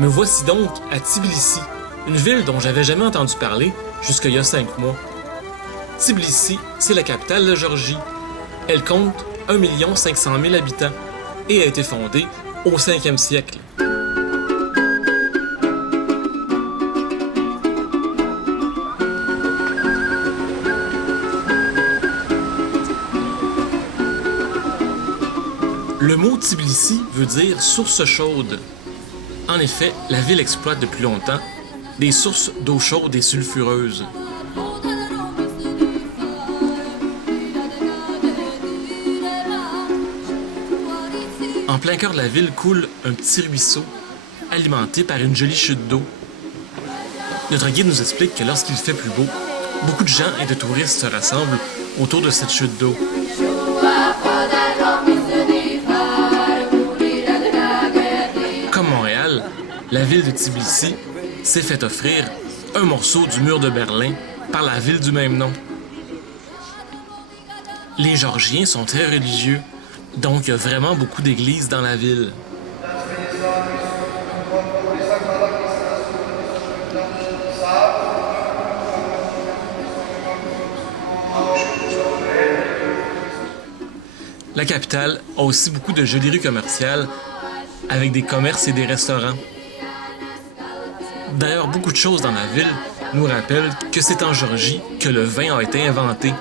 Me voici donc à Tbilissi, une ville dont j'avais jamais entendu parler jusqu'il y a 5 mois. Tbilissi, c'est la capitale de Géorgie. Elle compte 1 500 000 habitants et a été fondée au 5e siècle. Le mot Tbilissi veut dire source chaude. En effet, la ville exploite depuis longtemps des sources d'eau chaude et sulfureuse. En plein cœur de la ville coule un petit ruisseau, alimenté par une jolie chute d'eau. Notre guide nous explique que lorsqu'il fait plus beau, beaucoup de gens et de touristes se rassemblent autour de cette chute d'eau. Comme Montréal, la ville de Tbilissi s'est fait offrir un morceau du mur de Berlin par la ville du même nom. Les Géorgiens sont très religieux, donc il y a vraiment beaucoup d'églises dans la ville. La capitale a aussi beaucoup de jolies rues commerciales avec des commerces et des restaurants. D'ailleurs, beaucoup de choses dans la ville nous rappellent que c'est en Géorgie que le vin a été inventé.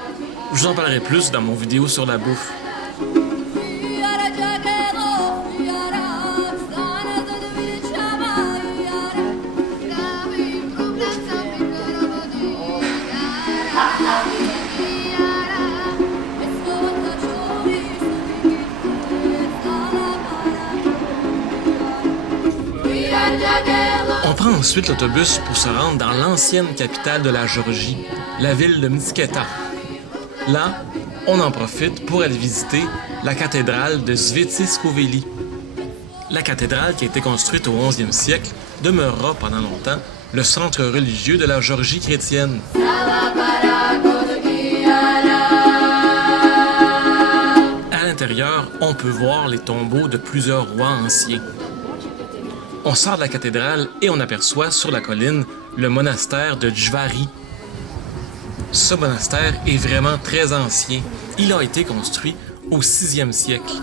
Je vous en parlerai plus dans mon vidéo sur la bouffe. On prend ensuite l'autobus pour se rendre dans l'ancienne capitale de la Géorgie, la ville de Mtskheta. Là, on en profite pour aller visiter la cathédrale de Svetiskovéli. La cathédrale, qui a été construite au 11e siècle, demeurera pendant longtemps le centre religieux de la Géorgie chrétienne. À l'intérieur, on peut voir les tombeaux de plusieurs rois anciens. On sort de la cathédrale et on aperçoit sur la colline le monastère de Jvari. Ce monastère est vraiment très ancien. Il a été construit au 6e siècle.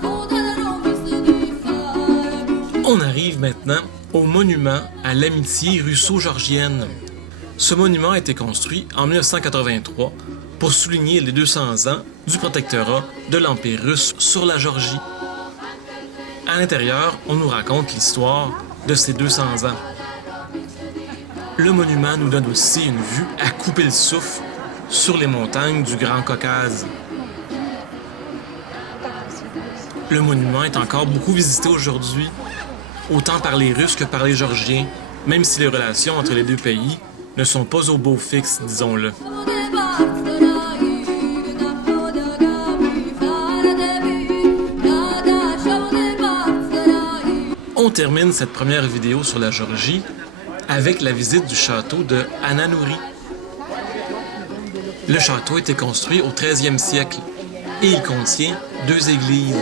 On arrive maintenant au monument à l'amitié russo-géorgienne. Ce monument a été construit en 1983 pour souligner les 200 ans du protectorat de l'Empire russe sur la Géorgie. À l'intérieur, on nous raconte l'histoire de ces 200 ans. Le monument nous donne aussi une vue à couper le souffle sur les montagnes du Grand Caucase. Le monument est encore beaucoup visité aujourd'hui, autant par les Russes que par les Géorgiens, même si les relations entre les deux pays ne sont pas au beau fixe, disons-le. On termine cette première vidéo sur la Géorgie avec la visite du château de Ananouri. Le château a été construit au 13e siècle et il contient 2 églises.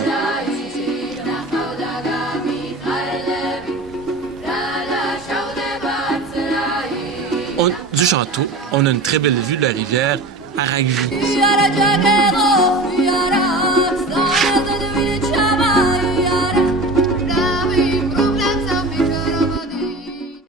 Du château, on a une très belle vue de la rivière Aragvi.